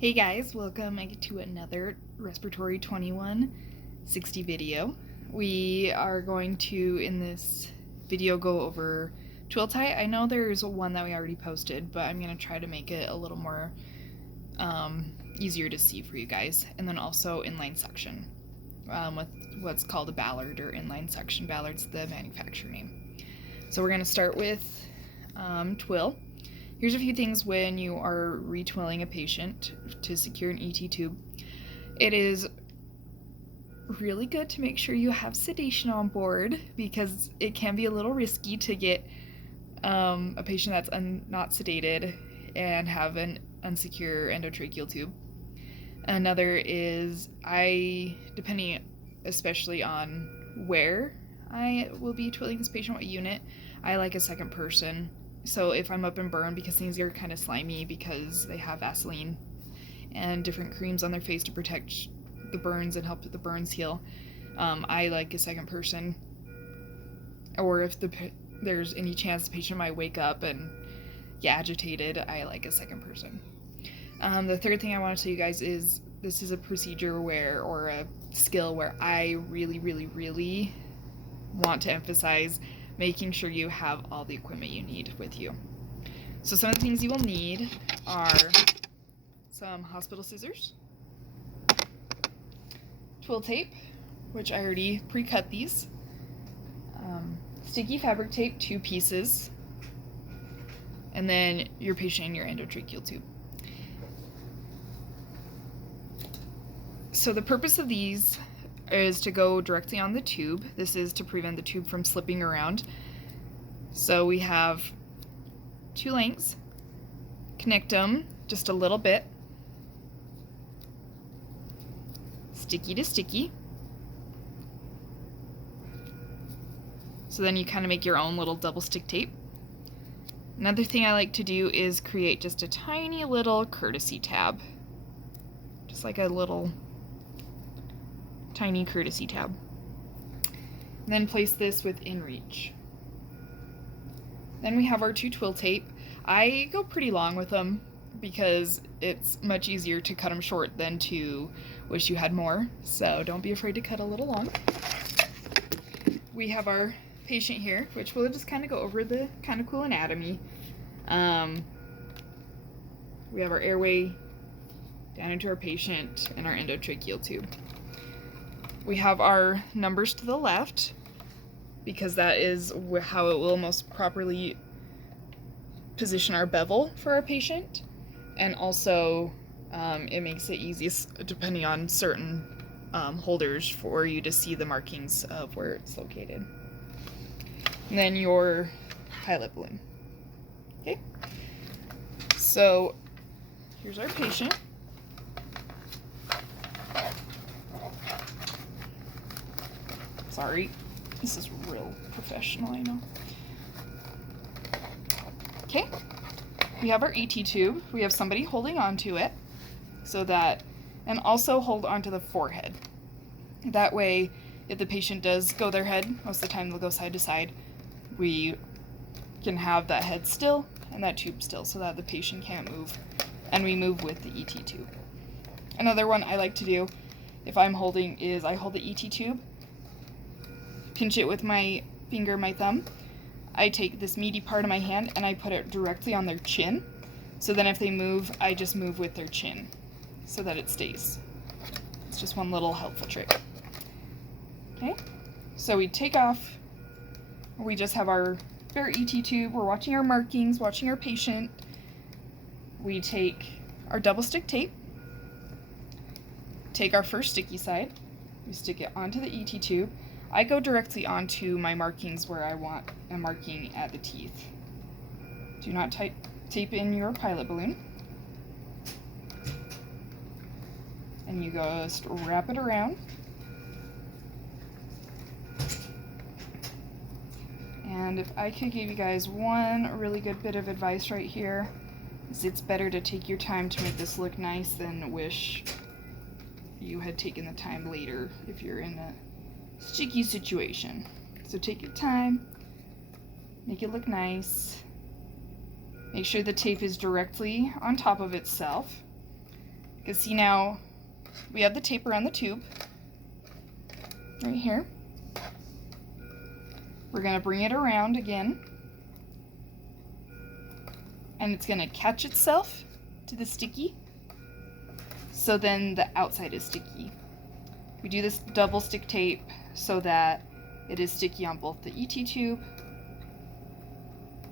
Hey guys, welcome to another Respiratory 2160 video. We are going to, in this video, go over Twill tie. I know there's one that we already posted, but I'm going to try to make it a little more easier to see for you guys. And then also inline suction with what's called a ballard or inline suction. Ballard's the manufacturer name. So we're going to start with Twill. Here's a few things when you are retwilling a patient to secure an ET tube. It is really good to make sure you have sedation on board because it can be a little risky to get a patient that's not sedated and have an unsecure endotracheal tube. Another is depending especially on where I will be twilling this patient, what unit, I like a second person. So if I'm up and burn, because things are kind of slimy because they have Vaseline and different creams on their face to protect the burns and help the burns heal, I like a second person. Or if there's any chance the patient might wake up and get agitated, I like a second person. The third thing I want to tell you guys is this is a procedure or a skill where I really want to emphasize making sure you have all the equipment you need with you. So some of the things you will need are some hospital scissors, twill tape, which I already pre-cut these, sticky fabric tape, 2 pieces, and then your patient and your endotracheal tube. So the purpose of these is to go directly on the tube. This is to prevent the tube from slipping around. So we have 2 lengths, connect them just a little bit, sticky to sticky. So then you kind of make your own little double stick tape. Another thing I like to do is create just a tiny little courtesy tab, just like a little tiny courtesy tab. And then place this within reach. Then we have our 2 twill tape. I go pretty long with them because it's much easier to cut them short than to wish you had more. So don't be afraid to cut a little long. We have our patient here, which we'll just kind of go over the kind of cool anatomy. We have our airway down into our patient and our endotracheal tube. We have our numbers to the left because that is how it will most properly position our bevel for our patient, and also it makes it easiest depending on certain holders for you to see the markings of where it's located. And then your pilot balloon. Okay, so here's our patient. Sorry, this is real professional, I know. Okay, we have our ET tube. We have somebody holding onto it so that, and also hold onto the forehead. That way, if the patient does go their head, most of the time they'll go side to side, we can have that head still and that tube still so that the patient can't move, and we move with the ET tube. Another one I like to do if I'm holding is I hold the ET tube, pinch it with my finger, my thumb. I take this meaty part of my hand and I put it directly on their chin. So then if they move, I just move with their chin so that it stays. It's just one little helpful trick. Okay, so we take off. We just have our bare ET tube. We're watching our markings, watching our patient. We take our double stick tape, take our first sticky side, we stick it onto the ET tube. I go directly onto my markings where I want a marking at the teeth. Do not tape in your pilot balloon. And you just wrap it around. And if I could give you guys one really good bit of advice right here, is it's better to take your time to make this look nice than wish you had taken the time later if you're in a sticky situation. So take your time, make it look nice, make sure the tape is directly on top of itself, Because see, now we have the tape around the tube right here. We're going to bring it around again, and it's going to catch itself to the sticky, so then the outside is sticky. We do this double stick tape so that it is sticky on both the ET tube,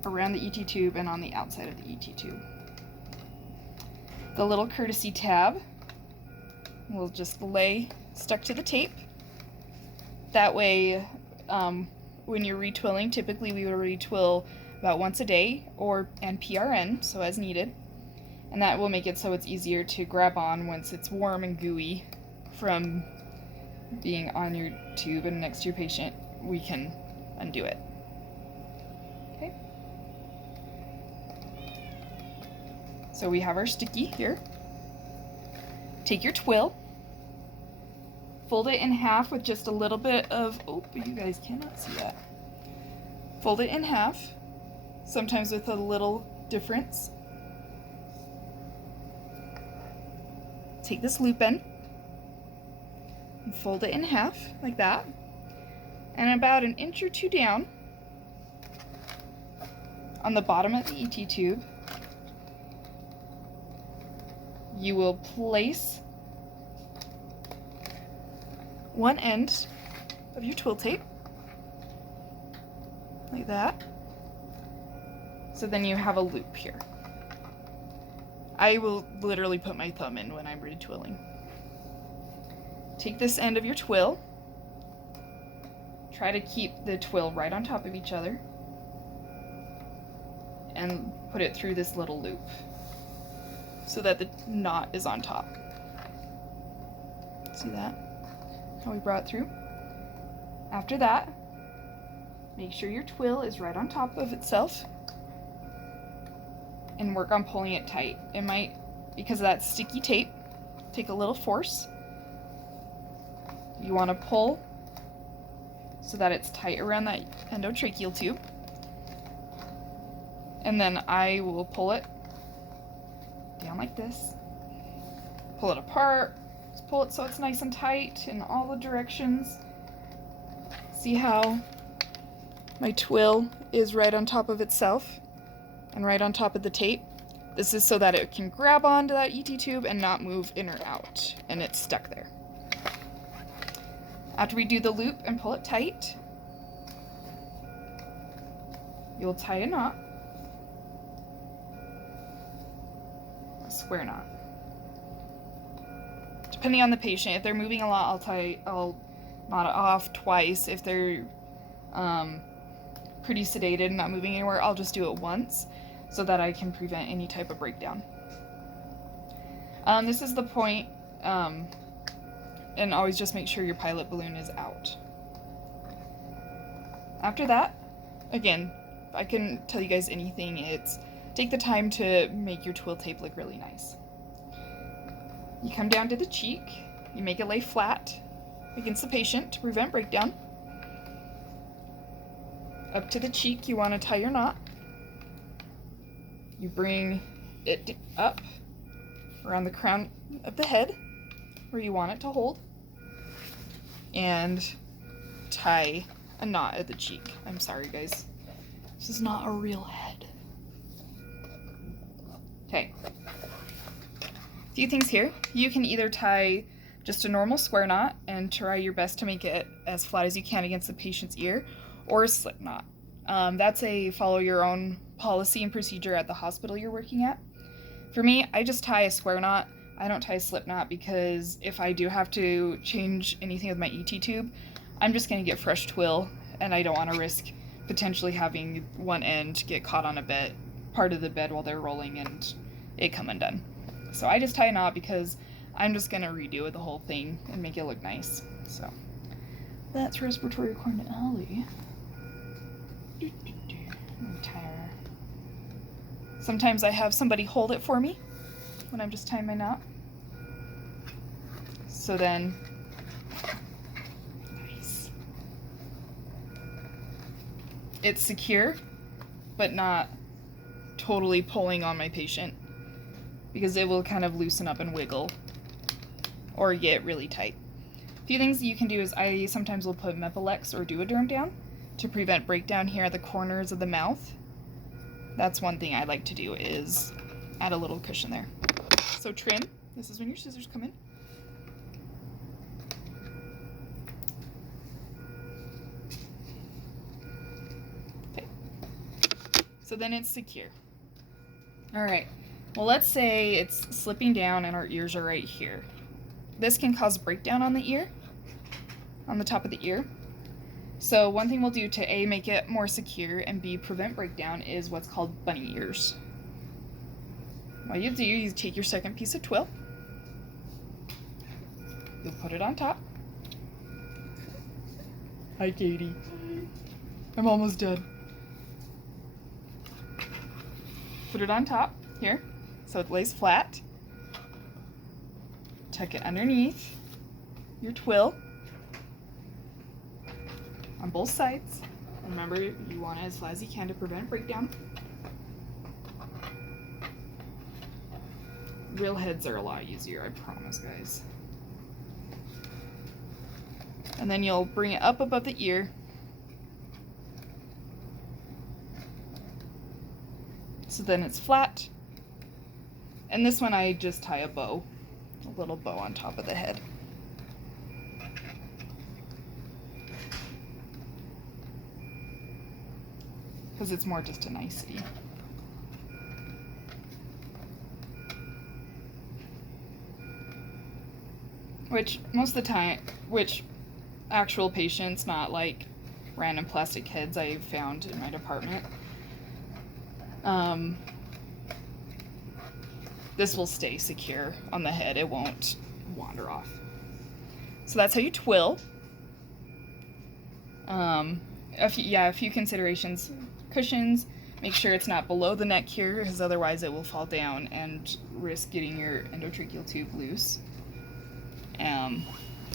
around the ET tube, and on the outside of the ET tube. The little courtesy tab will just lay stuck to the tape. That way, when you're retwilling, typically we would retwill about once a day and PRN, so as needed. And that will make it so it's easier to grab on once it's warm and gooey from being on your tube and next to your patient. We can undo it. Okay. So we have our sticky here. Take your twill, fold it in half with just a little bit of, oh, you guys cannot see that. Fold it in half, sometimes with a little difference. Take this loop end and fold it in half like that. And about an inch or two down on the bottom of the ET tube, you will place one end of your twill tape like that. So then you have a loop here. I will literally put my thumb in when I'm retwilling. Take this end of your twill. Try to keep the twill right on top of each other and put it through this little loop so that the knot is on top. See that? How we brought it through? After that, make sure your twill is right on top of itself and work on pulling it tight. It might, because of that sticky tape, take a little force. You want to pull so that it's tight around that endotracheal tube. And then I will pull it down like this. Pull it apart. Just pull it so it's nice and tight in all the directions. See how my twill is right on top of itself and right on top of the tape? This is so that it can grab onto that ET tube and not move in or out, and it's stuck there. After we do the loop and pull it tight, you'll tie a knot, a square knot. Depending on the patient, if they're moving a lot, I'll knot it off twice. If they're pretty sedated and not moving anywhere, I'll just do it once so that I can prevent any type of breakdown. This is the point. And always just make sure your pilot balloon is out. After that, again, if I can tell you guys anything, it's take the time to make your twill tape look really nice. You come down to the cheek, you make it lay flat against the patient to prevent breakdown. Up to the cheek, you want to tie your knot. You bring it up around the crown of the head where you want it to hold, and tie a knot at the cheek. I'm sorry, guys. This is not a real head. Okay. A few things here. You can either tie just a normal square knot and try your best to make it as flat as you can against the patient's ear, or a slip knot. That's a follow your own policy and procedure at the hospital you're working at. For me, I just tie a square knot. I don't tie a slip knot because if I do have to change anything with my ET tube, I'm just going to get fresh twill, and I don't want to risk potentially having one end get caught on a part of the bed while they're rolling and it come undone. So I just tie a knot because I'm just going to redo the whole thing and make it look nice. So that's respiratory according to Ellie. Let me tie her. Sometimes I have somebody hold it for me when I'm just tying my knot. So then, nice. It's secure, but not totally pulling on my patient, because it will kind of loosen up and wiggle or get really tight. A few things you can do is I sometimes will put Methyl X or Duoderm down to prevent breakdown here at the corners of the mouth. That's one thing I like to do, is add a little cushion there. So trim, this is when your scissors come in. Okay. So then it's secure. All right, well, let's say it's slipping down and our ears are right here. This can cause breakdown on the ear, on the top of the ear. So one thing we'll do to A, make it more secure, and B, prevent breakdown is what's called bunny ears. What you do, you take your second piece of twill, you'll put it on top. Hi, Katie. I'm almost dead. Put it on top here, so it lays flat. Tuck it underneath your twill on both sides. Remember, you want it as flat as you can to prevent breakdown. Real heads are a lot easier, I promise, guys. And then you'll bring it up above the ear. So then it's flat. And this one I just tie a bow, a little bow on top of the head. Because it's more just a nicety. Which most of the time, actual patients, not like random plastic heads I've found in my department, this will stay secure on the head. It won't wander off. So that's how you twill. A few considerations. Cushions, make sure it's not below the neck here, because otherwise it will fall down and risk getting your endotracheal tube loose. And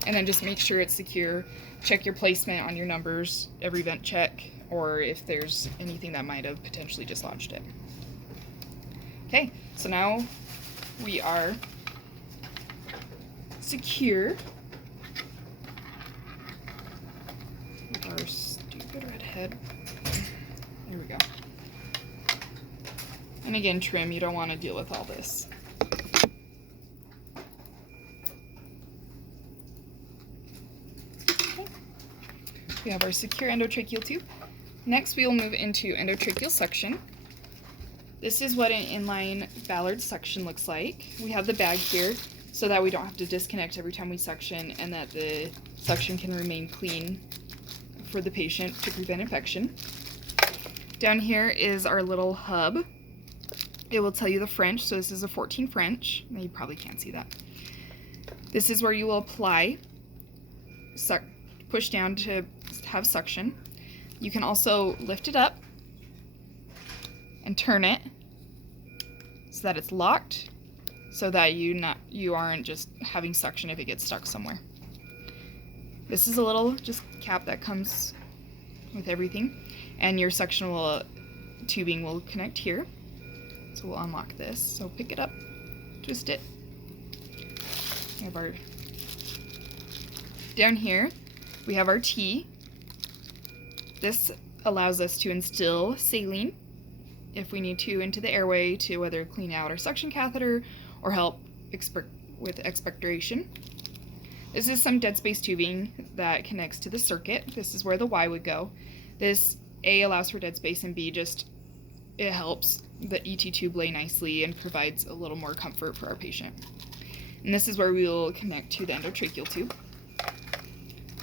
then just make sure it's secure. Check your placement on your numbers, every vent check, or if there's anything that might have potentially dislodged it. Okay, so now we are secure with our stupid red head. There we go. And again, trim, you don't want to deal with all this. Okay. We have our secure endotracheal tube. Next, we will move into endotracheal suction. This is what an inline Ballard suction looks like. We have the bag here so that we don't have to disconnect every time we suction, and that the suction can remain clean for the patient to prevent infection. Down here is our little hub. It will tell you the French, so this is a 14 French. You probably can't see that. This is where you will apply, push down to have suction. You can also lift it up and turn it so that it's locked, so that you aren't just having suction if it gets stuck somewhere. This is a little just cap that comes with everything, and your suction tubing will connect here. So we'll unlock this. So pick it up, twist it. We have our, down here we have our T. This allows us to instill saline if we need to into the airway, to whether clean out our suction catheter or help with expectoration. This is some dead space tubing that connects to the circuit. This is where the Y would go. This A allows for dead space, and B it helps the ET tube lay nicely and provides a little more comfort for our patient. And this is where we will connect to the endotracheal tube.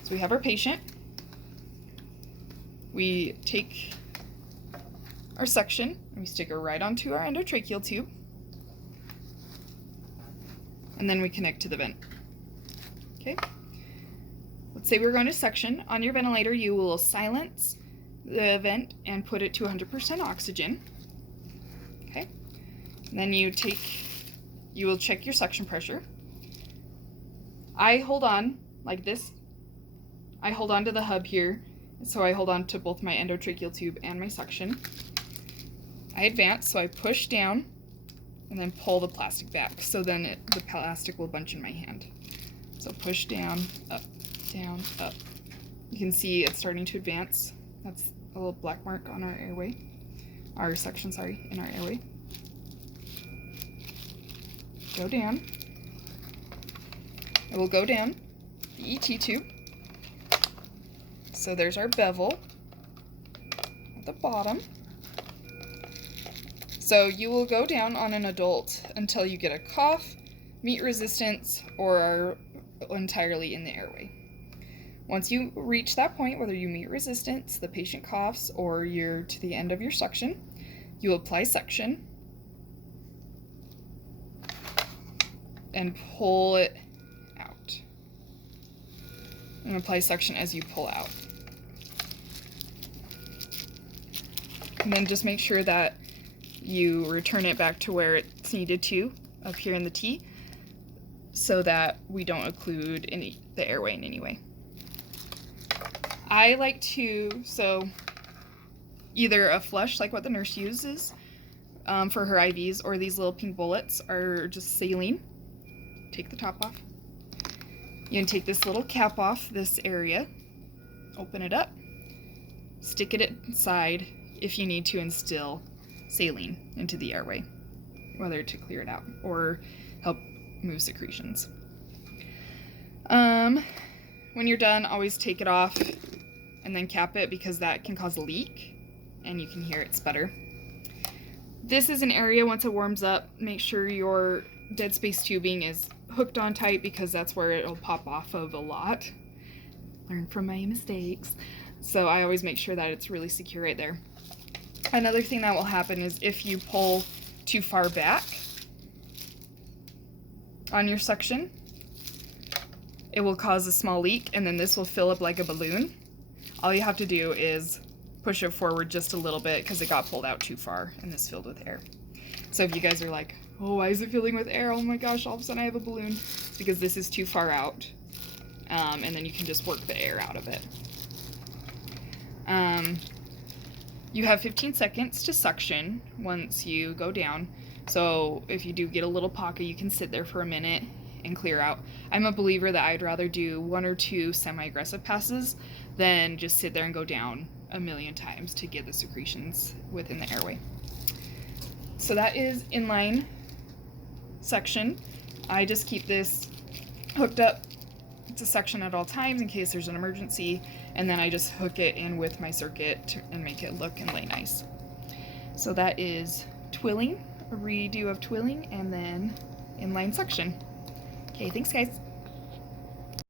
So we have our patient. We take our suction and we stick it right onto our endotracheal tube. And then we connect to the vent. Okay. Let's say we're going to suction. On your ventilator, you will silence the vent and put it to 100% oxygen. Okay. And then you will check your suction pressure. I hold on like this. I hold on to the hub here, so I hold on to both my endotracheal tube and my suction. I advance, so I push down and then pull the plastic back, so then the plastic will bunch in my hand. So push down, up, down, up. You can see it's starting to advance. That's a little black mark on our airway. Our section, sorry, in our airway. Go down. It will go down the ET tube. So there's our bevel at the bottom. So you will go down on an adult until you get a cough, meat resistance, or are entirely in the airway. Once you reach that point, whether you meet resistance, the patient coughs, or you're to the end of your suction, you apply suction and pull it out. And apply suction as you pull out. And then just make sure that you return it back to where it's needed to, up here in the T, so that we don't occlude the airway in any way. I like to, either a flush like what the nurse uses for her IVs, or these little pink bullets are just saline. Take the top off. You can take this little cap off this area, open it up, stick it inside if you need to instill saline into the airway, whether to clear it out or help move secretions. When you're done, always take it off and then cap it, because that can cause a leak and you can hear it sputter. This is an area, once it warms up, make sure your dead space tubing is hooked on tight, because that's where it'll pop off of a lot. Learn from my mistakes. So I always make sure that it's really secure right there. Another thing that will happen is if you pull too far back on your suction, it will cause a small leak, and then this will fill up like a balloon. All you have to do is push it forward just a little bit, because it got pulled out too far and this filled with air. So if you guys are like, oh, why is it filling with air? Oh my gosh, all of a sudden I have a balloon. It's because this is too far out. And then you can just work the air out of it. You have 15 seconds to suction once you go down. So if you do get a little pocket, you can sit there for a minute and clear out. I'm a believer that I'd rather do 1 or 2 semi-aggressive passes than just sit there and go down a million times to get the secretions within the airway. So that is inline suction. I just keep this hooked up to suction at all times in case there's an emergency, and then I just hook it in with my circuit and make it look and lay nice. So that is twilling, a redo of twilling, and then inline suction. Okay, thanks guys.